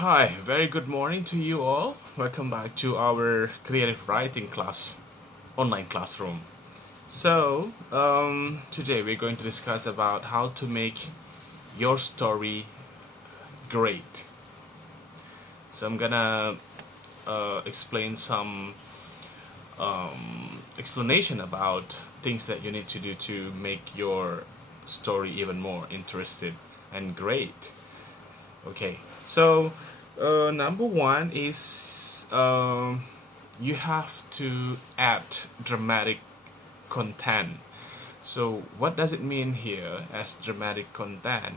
Hi, very good morning to you all. Welcome back to our creative writing class, online classroom. Today we're going to discuss about how to make your story great. So, I'm gonna explain some explanation about things that you need to do to make your story even more interesting and great. Okay, so number one is you have to add dramatic content. So, what does it mean here as dramatic content?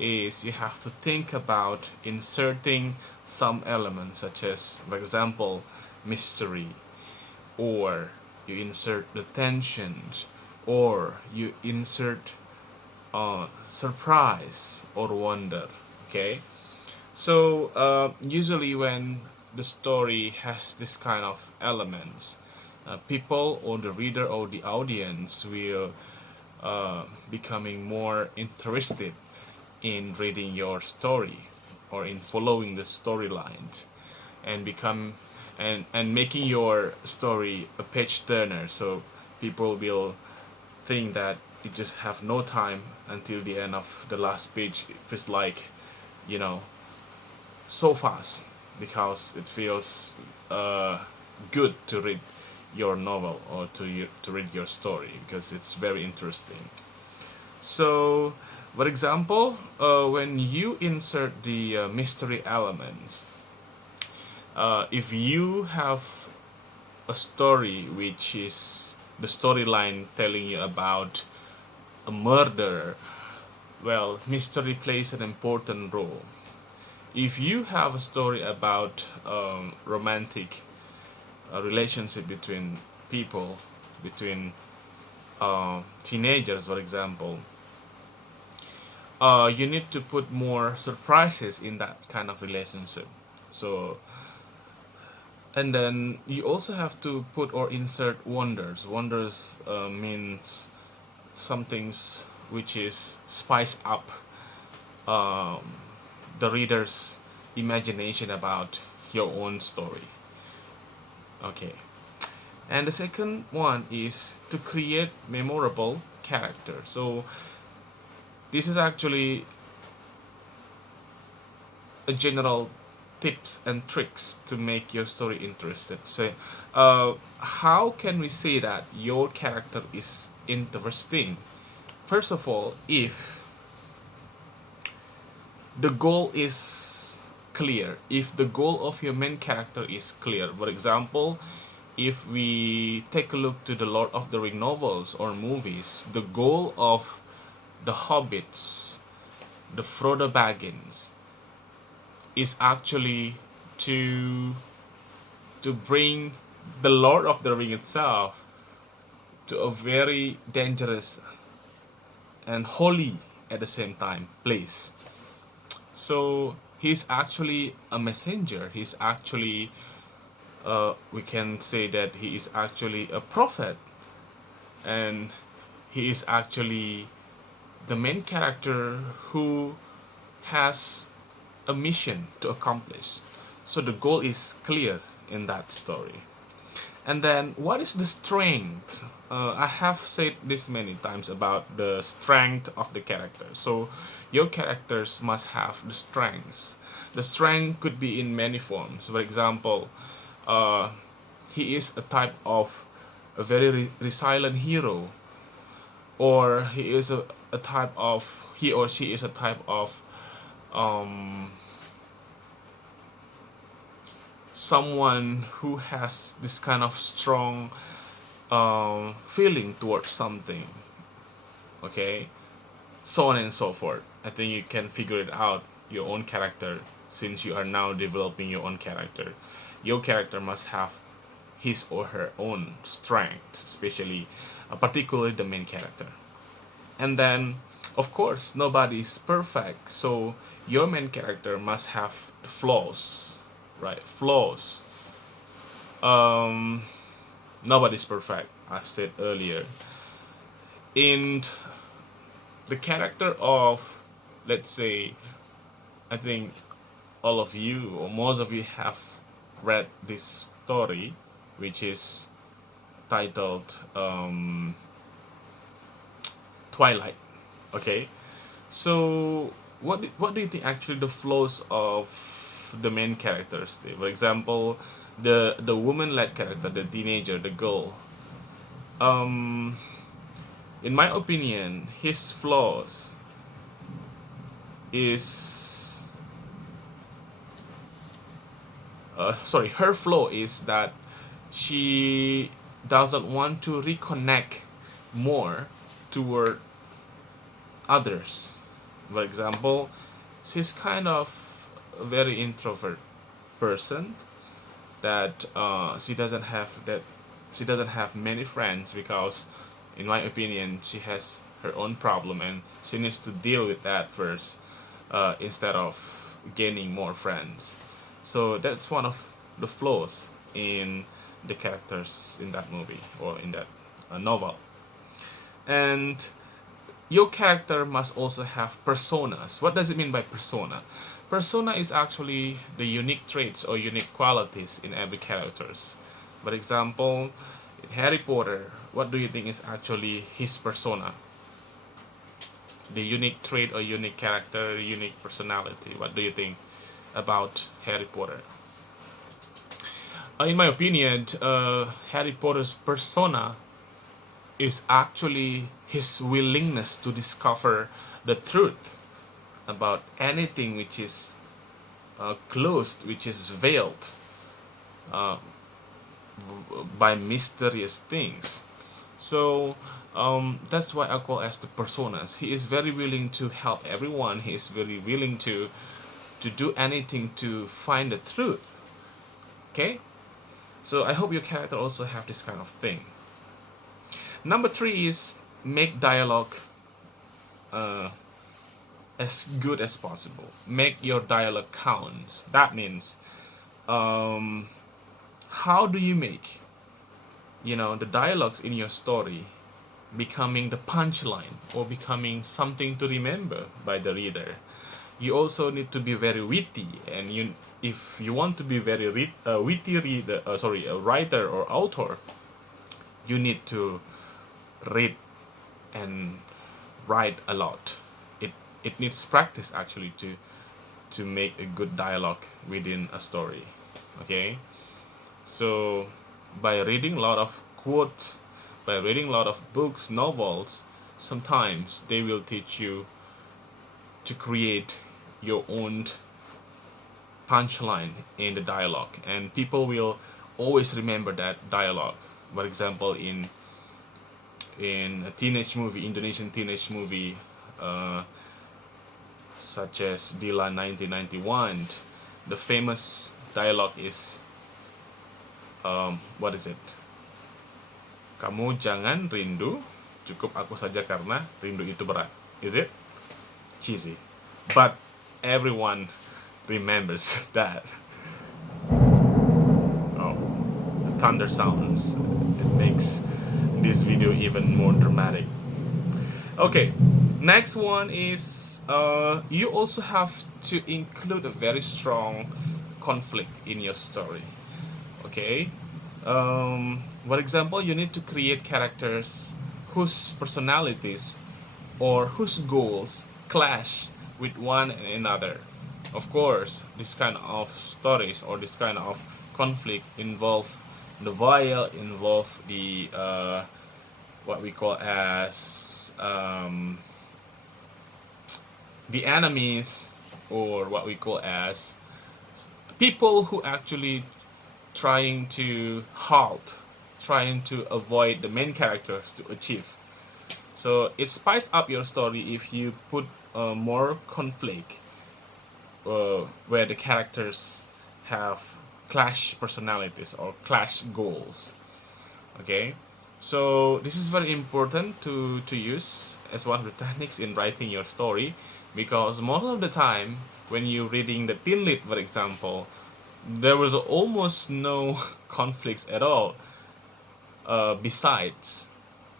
Is you have to think about inserting some elements, such as, for example, mystery, or you insert the tensions, or you insert surprise or wonder. Okay, so usually when the story has this kind of elements, people or the reader or the audience will becoming more interested in reading your story or in following the storyline and become and making your story a page turner, so people will think that you just have no time until the end of the last page. It feels like, you know, so fast because it feels good to read your novel or to read your story because it's very interesting. So, for example, when you insert the mystery elements, if you have a story which is the storyline telling you about a murder, well, mystery plays an important role. If you have a story about romantic relationship between people, between teenagers, for example, you need to put more surprises in that kind of relationship. So, and then you also have to put or insert wonders. Wonders means some things which is spice up um, the reader's imagination about your own story. Okay. And the second one is to create memorable character. So this is actually a general tips and tricks to make your story interesting. So how can we say that your character is interesting? First of all, if the goal is clear, if the goal of your main character is clear, for example, if we take a look to the Lord of the Ring novels or movies, the goal of the hobbits, the Frodo Baggins, is actually to bring the Lord of the Ring itself to a very dangerous and holy at the same time place. So he's actually a messenger. He's actually, we can say that he is actually a prophet, and he is actually the main character who has a mission to accomplish. So the goal is clear in that story. And then, what is the strength? I have said this many times about the strength of the character. So, your characters must have the strengths. The strength could be in many forms. For example, uh, he is a type of a very resilient hero, or a type of he or she is a type of um, someone who has this kind of strong feeling towards something. Okay, so on and so forth. I think you can figure it out your own character since you are now developing your own character. Your character must have his or her own strength, especially particularly the main character. And then, of course, nobody is perfect, so your main character must have flaws, right? Flaws. um Nobody's perfect, I've said earlier. In the character of, let's say, I think all of you or most of you have read this story, which is titled Twilight. Okay, so what do you think actually the flaws of the main characters? For example, the woman-led character, the teenager, the girl. Um, in my opinion, his flaws is sorry, her flaw is that she doesn't want to reconnect more toward others. For example, she's kind of a very introvert person that she doesn't have many friends because, in my opinion, she has her own problem and she needs to deal with that first instead of gaining more friends. So that's one of the flaws in the characters in that movie or in that novel. And your character must also have personas. What does it mean by persona? Persona is actually the unique traits or unique qualities in every characters. For example, in Harry Potter, what do you think is actually his persona? The unique trait or unique character, unique personality. What do you think about Harry Potter? In my opinion, Harry Potter's persona is actually his willingness to discover the truth about anything which is closed, which is veiled uh, by mysterious things. So that's why I call as the personas. He is very willing to help everyone. He is very willing to do anything to find the truth. Okay, so I hope your character also have this kind of thing. Number three is make dialogue uh, as good as possible. Make your dialogue count. That means, um, how do you make the dialogues in your story becoming the punchline or becoming something to remember by the reader? You also need to be very witty, and if you want to be very witty reader, a writer or author, you need to read and write a lot. It needs practice actually to make a good dialogue within a story. Okay, so by reading a lot of quotes, by reading a lot of books, novels, sometimes they will teach you to create your own punchline in the dialogue, and people will always remember that dialogue. For example, in a teenage movie, Indonesian teenage movie, uh, such as Dila 1991, the famous dialogue is what is it? Kamu jangan rindu, cukup aku saja karena rindu itu berat. Is it? Cheesy. But everyone remembers that. Oh, the thunder sounds. It makes this video even more dramatic. Okay, next one is you also have to include a very strong conflict in your story. Okay, for example, you need to create characters whose personalities or whose goals clash with one another. Of course, this kind of stories or this kind of conflict involve the vial, involve the what we call as the enemies, or what we call as people who actually trying to halt, trying to avoid the main characters to achieve. So it spices up your story if you put more conflict where the characters have clash personalities or clash goals. Okay, so this is very important to use as one of the techniques in writing your story, because most of the time when you're reading the teen lit, for example, there was almost no conflicts at all, besides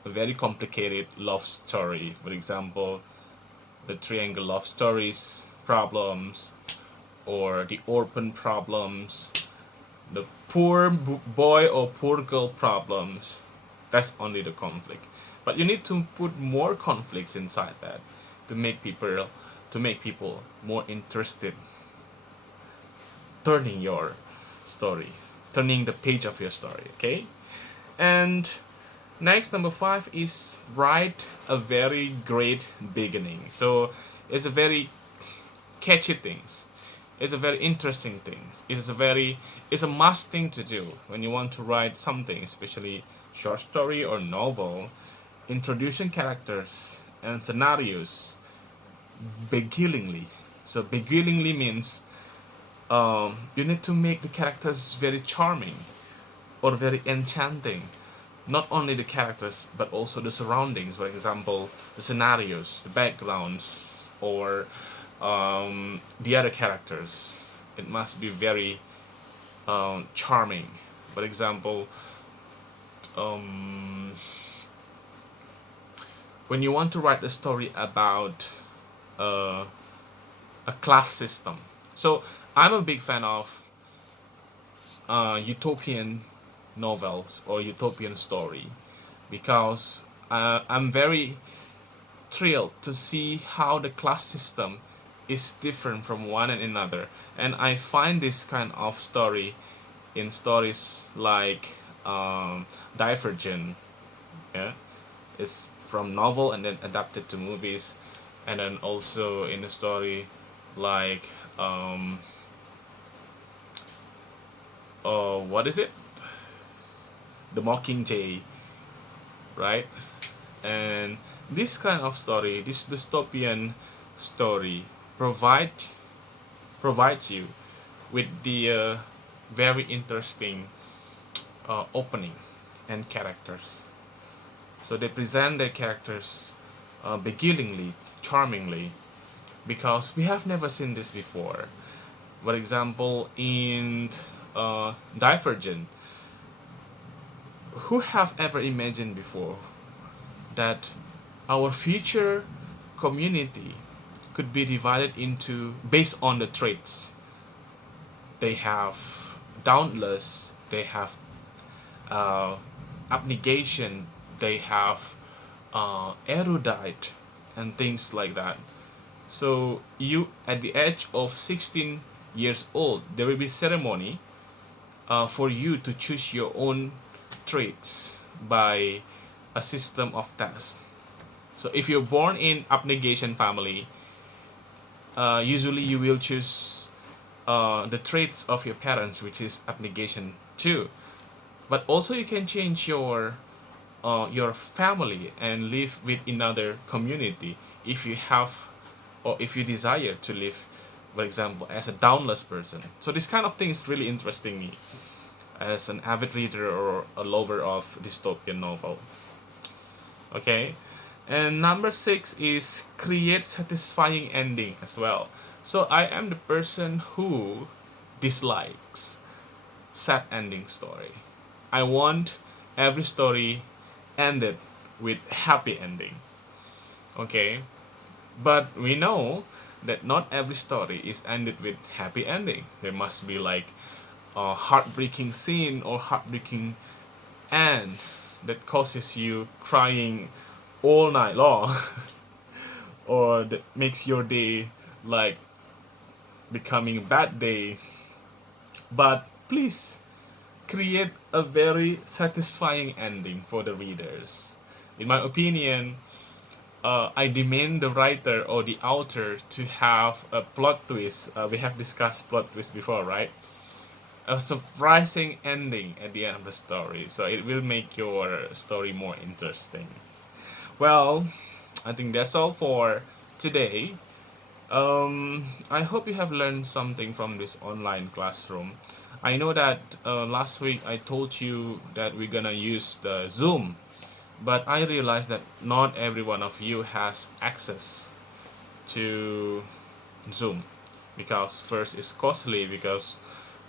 a very complicated love story. For example, the triangle love stories problems, or the orphan problems, the poor boy or poor girl problems. That's only the conflict. But you need to put more conflicts inside that to make people more interested turning your story, turning the page of your story. Okay, and next, number five is write a very great beginning. So it's a very catchy things. It's a very interesting thing. It's a must thing to do when you want to write something, especially short story or novel. Introducing characters and scenarios beguilingly. So beguilingly means you need to make the characters very charming or very enchanting. Not only the characters but also the surroundings. For example, the scenarios, the backgrounds, or the other characters. It must be very charming. For example, um, when you want to write a story about uh, a class system. So I'm a big fan of utopian novels or utopian story because I'm very thrilled to see how the class system is different from one and another, and I find this kind of story in stories like Divergent. Yeah, it's from novel and then adapted to movies, and then also in a story like what is it, The Mockingjay, right? And this kind of story, this dystopian story, provide provides you with the very interesting opening and characters. So they present their characters beguilingly, charmingly, because we have never seen this before. For example, in Divergent, who have ever imagined before that our future community could be divided into based on the traits? They have dauntless, they have uh, abnegation, they have erudite, and things like that. So you, at the age of 16 years old, there will be ceremony for you to choose your own traits by a system of tests. So if you're born in abnegation family, usually you will choose the traits of your parents, which is abnegation too. But also you can change your family and live with another community if you have or if you desire to live, for example, as a downless person. So this kind of thing is really interesting me as an avid reader or a lover of dystopian novel. Okay, and number six is create satisfying ending as well. So I am the person who dislikes sad ending story. I want every story ended with happy ending. Okay, but we know that not every story is ended with happy ending. There must be like a heartbreaking scene or heartbreaking end that causes you crying all night long or that makes your day like becoming a bad day. But please create a very satisfying ending for the readers. In my opinion, I demand the writer or the author to have a plot twist. We have discussed plot twist before, right? A surprising ending at the end of the story, so it will make your story more interesting. Well, I think that's all for today. I hope you have learned something from this online classroom. I know that last week I told you that we're gonna use the Zoom, but I realized that not every one of you has access to Zoom because first it's costly because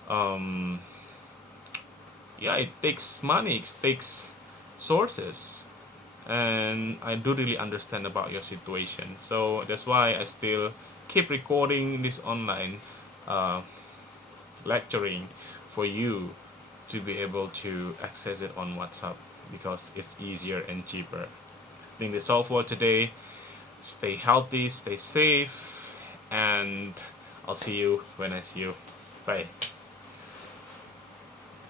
um, yeah, it takes money, it takes sources, and I do really understand about your situation. So that's why I still keep recording this online lecturing for you to be able to access it on WhatsApp because it's easier and cheaper. I think that's all for today. Stay healthy, stay safe, and I'll see you when I see you. Bye.